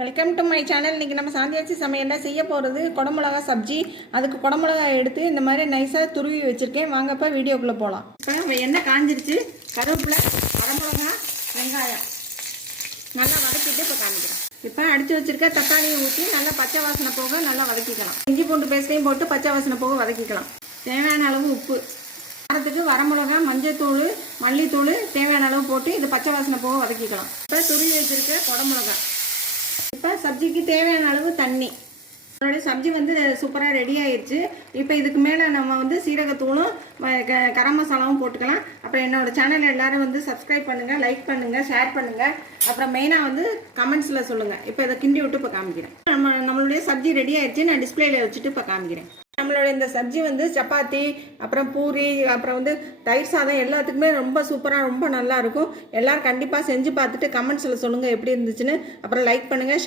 Welcome to my channel. இன்றைக்கி நம்ம சாந்தியாச்சி சமையலில் செய்ய போகிறது குடமிளகா சப்ஜி. அதுக்கு குடமிளகா எடுத்து இந்த மாதிரி நைஸாக துருவி வச்சுருக்கேன். வாங்கப்போ வீடியோக்குள்ளே போகலாம். இப்போ எண்ணெய் காஞ்சிருச்சு. கருவேப்பிலை, வரமிளகா, வெங்காயம் நல்லா வதக்கிட்டு இப்போ காமிக்கிறேன். இப்போ அடித்து வச்சுருக்க தக்காளியை ஊற்றி நல்லா பச்சை வாசனை போக நல்லா வதக்கிக்கலாம். இஞ்சி பூண்டு பேஸ்ட்டையும் போட்டு பச்சை வாசனை போக வதக்கிக்கலாம். தேவையான அளவு உப்பு, காரத்துக்கு வரமிளகா, மஞ்சள்தூள், மல்லித்தூள் தேவையான அளவு போட்டு இது பச்சை வாசனை போக வதக்கிக்கலாம். இப்போ துருவி வச்சுருக்க குடமிளகா, இப்போ சப்ஜிக்கு தேவையான அளவு தண்ணி. என்னுடைய சப்ஜி சூப்பராக ரெடி ஆயிடுச்சு. இப்போ இதுக்கு மேலே நம்ம சீரகத்தூளும் கரம் மசாலாவும் போட்டுக்கலாம். அப்புறம் என்னோடய சேனலை எல்லோரும் சப்ஸ்கிரைப் பண்ணுங்கள், லைக் பண்ணுங்கள், ஷேர் பண்ணுங்கள். அப்புறம் மெயினாக கமெண்ட்ஸில் சொல்லுங்கள். இப்போ இதை கிண்டி விட்டு இப்போ காமிக்கிறேன். நம்மளுடைய சப்ஜி ரெடி ஆயிடுச்சு. நான் டிஸ்பிளேல வச்சுட்டு இப்போ காமிக்கிறேன். நம்மளோட இந்த சப்ஜி சப்பாத்தி, அப்புறம் பூரி, அப்புறம் தயிர் சாதம் எல்லாத்துக்குமே ரொம்ப சூப்பராக ரொம்ப நல்லாயிருக்கும். எல்லோரும் கண்டிப்பாக செஞ்சு பார்த்துட்டு கமெண்ட்ஸில் சொல்லுங்கள் எப்படி இருந்துச்சுன்னு. அப்புறம் லைக் பண்ணுங்கள்.